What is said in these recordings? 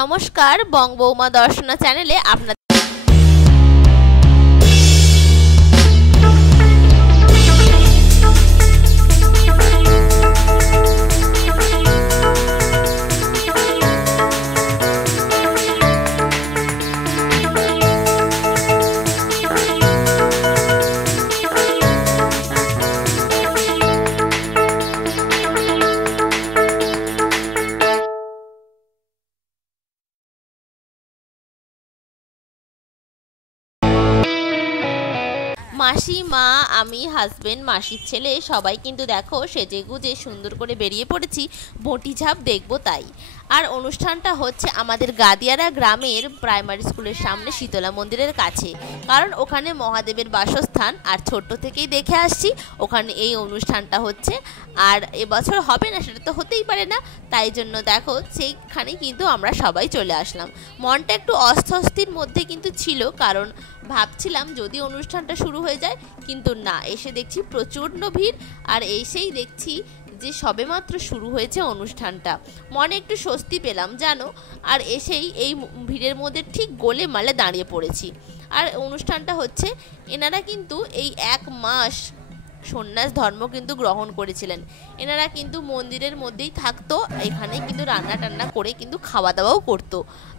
নমস্কার, বঙ্গবৌমা দর্শনা চ্যানেলে আপনাদের মাসি, মা, আমি, হাজবেন্ড, মাসির ছেলে সবাই কিন্তু দেখো সেজে গুজে সুন্দর করে বেরিয়ে পড়েছি বটি ঝাপ দেখবো তাই। আর অনুষ্ঠানটা হচ্ছে আমাদের গাদিয়ারা গ্রামের প্রাইমারি স্কুলের সামনে শীতলা মন্দিরের কাছে, কারণ ওখানে মহাদেবের বাসস্থান। আর ছোট্ট থেকেই দেখে আসছি ওখানে এই অনুষ্ঠানটা হচ্ছে, আর এবছর হবে না সেটা তো হতেই পারে না, তাই জন্য দেখো সেইখানে কিন্তু আমরা সবাই চলে আসলাম। মনটা একটু অস্বস্তির মধ্যে কিন্তু ছিল, কারণ ভাবছিলাম যদি অনুষ্ঠানটা শুরু হয়ে যায়, কিন্তু না, এসে দেখছি প্রচণ্ড ভিড়। আর এসেই দেখছি যে সবেমাত্র শুরু হয়েছে অনুষ্ঠানটা, মনে একটু স্বস্তি পেলাম জানো। আর এসেই এই ভিড়ের মধ্যে ঠিক গোলে মালে দাঁড়িয়ে পড়েছি। আর অনুষ্ঠানটা হচ্ছে, এনারা কিন্তু এই 1 মাস সন্ন্যাস ধর্ম কিন্তু গ্রহণ করেছিলেন। এনারা কিন্তু মন্দিরের মধ্যেই থাকতো, এখানে কিন্তু রান্না টান্না করে কিন্তু খাওয়া দাওয়াও করতো।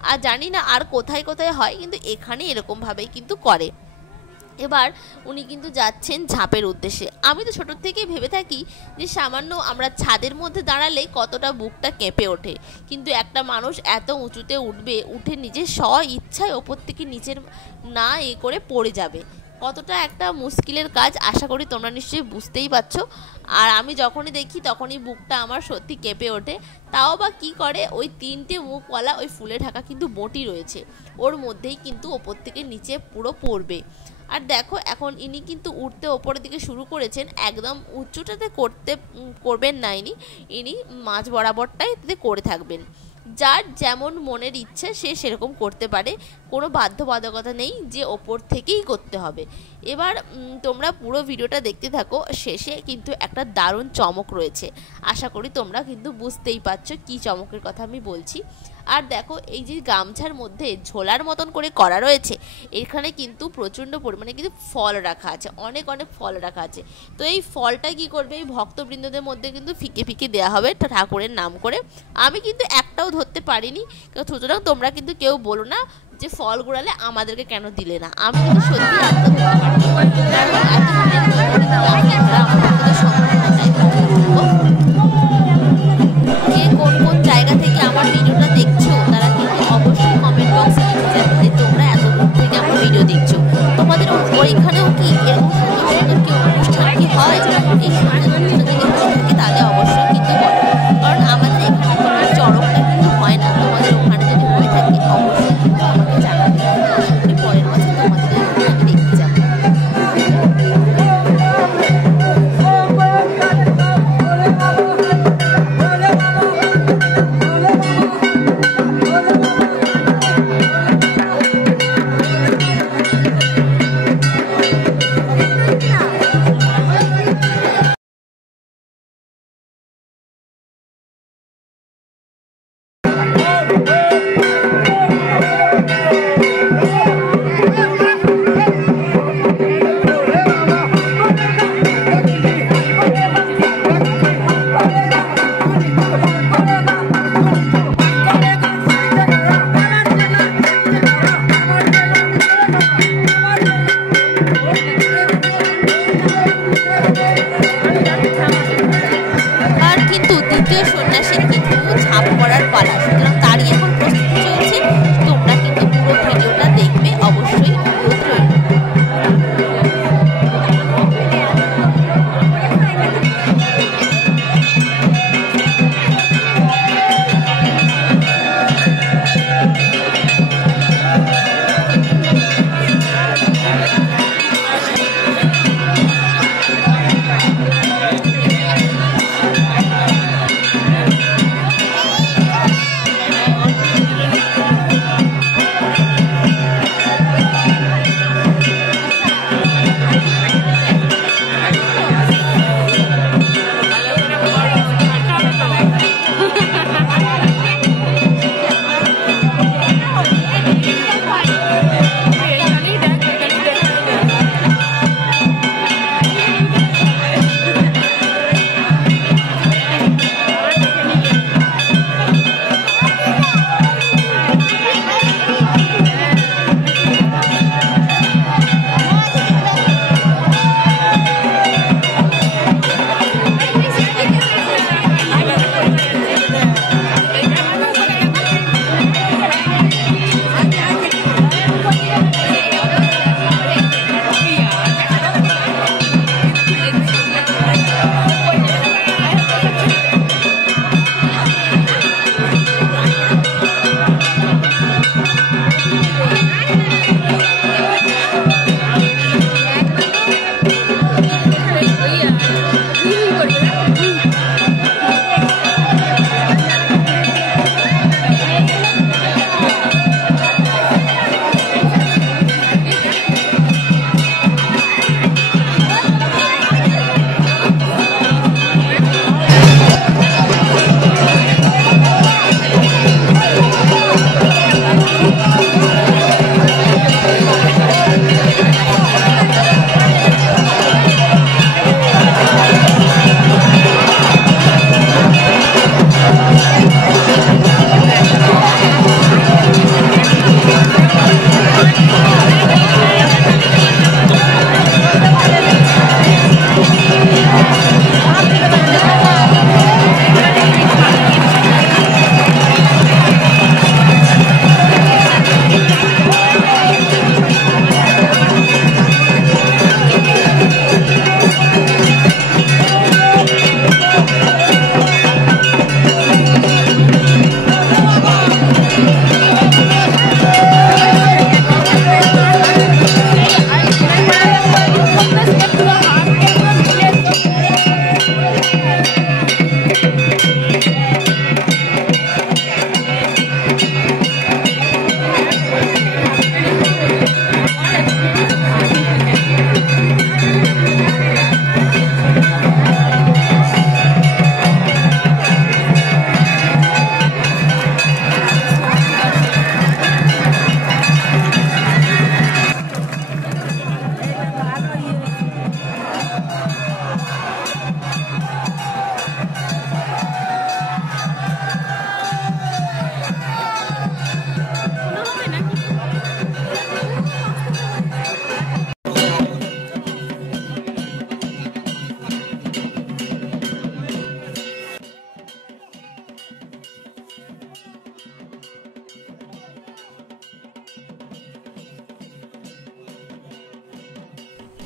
আর জানি না আর কোথায় কোথায় হয়, কিন্তু এখানে এরকমভাবেই কিন্তু করে। এবার উনি কিন্তু যাচ্ছেন ঝাঁপের উদ্দেশ্যে। আমি তো ছোটোর থেকেই ভেবে থাকি যে সামান্য আমরা ছাদের মধ্যে দাঁড়ালে কতটা বুকটা কেঁপে ওঠে, কিন্তু একটা মানুষ এত উঁচুতে উঠবে, উঠে নিজের স্ব ইচ্ছায় ওপর থেকে নিচের না করে পড়ে যাবে, কতটা একটা মুশকিলের কাজ আশা করি তোমরা নিশ্চয়ই বুঝতেই পারছো। আর আমি যখনই দেখি তখনই বুকটা আমার সত্যি কেঁপে ওঠে। তাও বা কী করে, ওই 3টে মুখওয়ালা ওই ফুলে ঢাকা কিন্তু বটি রয়েছে, ওর মধ্যেই কিন্তু ওপর থেকে নিচে পুরো পড়বে। আর দেখো এখন ইনি কিন্তু উঠতে ওপরের দিকে শুরু করেছেন, একদম উচ্চটাতে করবেন না ইনি মাঝ বরাবরটাই করে থাকবেন। যার যেমন মনের ইচ্ছে সে সেরকম করতে পারে, কোনো বাধ্যবাধকতা নেই যে ওপর থেকেই করতে হবে। এবার তোমরা পুরো ভিডিওটা দেখতে থাকো, শেষে কিন্তু একটা দারুণ চমক রয়েছে, আশা করি তোমরা কিন্তু বুঝতেই পারছো কী চমকের কথা আমি বলছি। আর দেখো এই যে গামছার মধ্যে ঝোলার মতন করে করা রয়েছে, এখানে কিন্তু প্রচণ্ড পরিমাণে কিন্তু ফল রাখা আছে, অনেক অনেক ফল রাখা আছে। তো এই ফলটা কি করবে, এই ভক্তবৃন্দদের মধ্যে কিন্তু ফিকে ফিকে দেওয়া হবে ঠাকুরের নাম করে। আমি কিন্তু একটাও ধরতে পারিনি, সুতরাং তোমরা কিন্তু কেউ বলো না যে ফল গুড়ালে আমাদেরকে কেন দিলে না। আমি কিন্তু সত্যি কোন কোন জায়গা থেকে আমার ভিডিওটা দেখছো তারা কিন্তু অবশ্যই কমেন্ট বক্সে লিখে যাবে যে তোমরা এত দূর থেকে আমার ভিডিও দেখছো। তোমাদের ওইখানেও কি এরকম সুন্দর সুন্দর কি অনুষ্ঠান কি হয়, এই সুন্দর যদি হয়ে থাকে তাহলে অবশ্যই কিন্তু বলো, কারণ আমাদের এখানে তোমার চড়কটা কিন্তু হয় না, তোমাদের ওখানে যদি হয়ে থাকে অবশ্যই কিন্তু আমাকে জানাবে, আশা করি পরের বছর তোমাদের আমি দেখতে যাবো।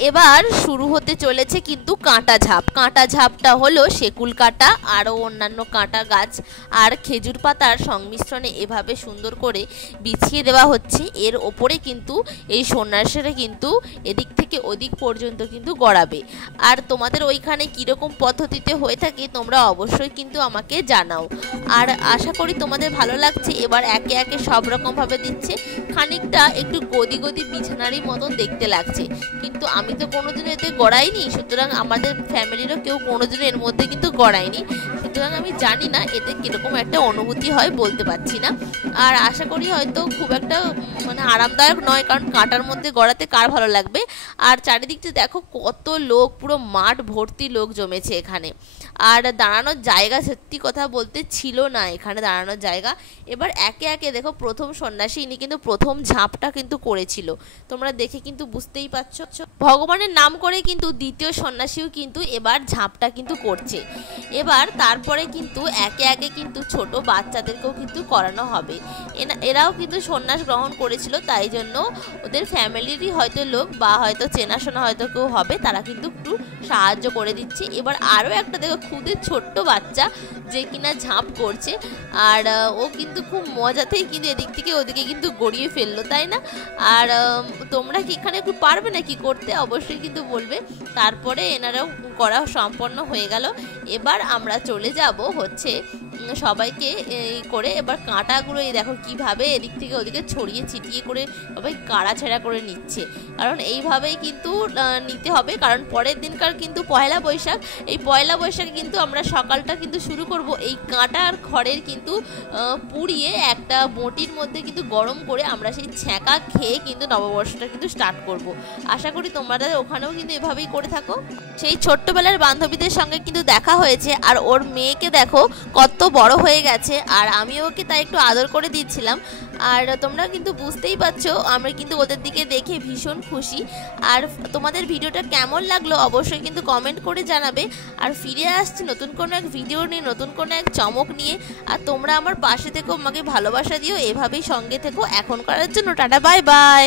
এবার শুরু হতে চলেছে কিন্তু কাঁটা ঝাপ। কাঁটা ঝাপটা হলো সেকুল কাঁটা আরও অন্যান্য কাঁটা গাছ আর খেজুর পাতার সংমিশ্রণে এভাবে সুন্দর করে বিছিয়ে দেওয়া হচ্ছে। এর ওপরে কিন্তু এই সন্ন্যাসীরা কিন্তু এদিক থেকে ওদিক পর্যন্ত কিন্তু গড়াবে। আর তোমাদের ওইখানে কীরকম পদ্ধতিতে হয়ে থাকে তোমরা অবশ্যই কিন্তু আমাকে জানাও। আর আশা করি তোমাদের ভালো লাগছে। এবার একে একে সব রকমভাবে দিচ্ছে। খানিকটা একটু গদি গদি বিছানারই মতন দেখতে লাগছে, কিন্তু আমি তো কোনোদিনও এতে গড়াইনি, সুতরাং আমাদের ফ্যামিলিরও কেউ কোনোদিনও এর মধ্যে কিন্তু গড়ায়নি, সুতরাং আমি জানি না এতে কীরকম একটা অনুভূতি হয়, বলতে পারছি না। আর আশা করি হয়তো খুব একটা মানে আরামদায়ক নয়, কারণ কাঁটার মধ্যে গড়াতে কার ভালো লাগবে। আর চারিদিকটা দেখো কত লোক, পুরো মাঠ ভর্তি লোক জমেছে এখানে। আর দাঁড়ানোর জায়গা সত্যি কথা বলতে ছিল না এখানে দাঁড়ানোর জায়গা। এবার একে একে দেখো প্রথম সন্ন্যাসী ইনি কিন্তু প্রথম ঝাঁপটা কিন্তু করেছিল, তোমরা দেখে কিন্তু বুঝতেই পারছো। ভগবানের নাম করে কিন্তু দ্বিতীয় সন্ন্যাসীও কিন্তু এবার ঝাঁপটা কিন্তু করছে। এবার তারপরে কিন্তু একে একে কিন্তু ছোট বাচ্চাদেরকেও কিন্তু করানো হবে। এরাও কিন্তু সন্ন্যাস গ্রহণ করেছিল, তাই জন্য ওদের ফ্যামিলিরই হয়তো লোক বা হয়তো চেনাশোনা হয়তো কেউ হবে, তারা কিন্তু একটু সাহায্য করে দিচ্ছে। এবার আরও একটা দেখো খুদে ছোট্ট বাচ্চা যে কিনা ঝাঁপ করছে, আর ও কিন্তু খুব মজাতেই কিন্তু এদিক থেকে ওদিকে কিন্তু গড়িয়ে ফেললো, তাই না? আর তোমরা কি এখানে একটু পারবে না কি করতে অবশ্যই কিন্তু বলবে। তারপরে এনারাও করা সম্পন্ন হয়ে গেল। এবার আমরা চলে যাব হচ্ছে সবাইকে এই করে এবার কাঁটাগুলো এই দেখো কিভাবে এদিক থেকে ওদিকে ছড়িয়ে ছিটিয়ে করে সবাই কাড়াছেড়া করে নিচ্ছে, কারণ এইভাবেই কিন্তু নিতে হবে, কারণ পরের দিনকার কিন্তু পয়লা বৈশাখ। এই পয়লা বৈশাখে কিন্তু আমরা সকালটা কিন্তু শুরু করব এই কাঁটা আর খড়ের কিন্তু পুড়িয়ে একটা বটির মধ্যে কিন্তু গরম করে আমরা সেই ছ্যাঁকা খেয়ে কিন্তু নববর্ষটা কিন্তু স্টার্ট করব। আশা করি তোমাদের ওখানেও কিন্তু এভাবেই করে থাকো। সেই ছোট্টবেলার বান্ধবীদের সঙ্গে কিন্তু দেখা হয়েছে, আর ওর মেয়েকে দেখো কত বড় হয়ে গেছে, আর আমি ওকে তাই একটু আদর করে দিচ্ছিলাম। আর তোমরা কিন্তু বুঝতেই পারছো আমরা কিন্তু ওদের দিকে দেখে ভীষণ খুশি। আর তোমাদের ভিডিওটা কেমন লাগলো অবশ্যই কিন্তু কমেন্ট করে জানাবে। আর ফিরে আসছি নতুন কোনো এক ভিডিও নিয়ে, নতুন কোনো এক চমক নিয়ে। আর তোমরা আমার পাশে থেকো, আমাকে ভালোবাসা দিও, এভাবেই সঙ্গে থেকো। এখন করার জন্য টাটা, বাই বাই।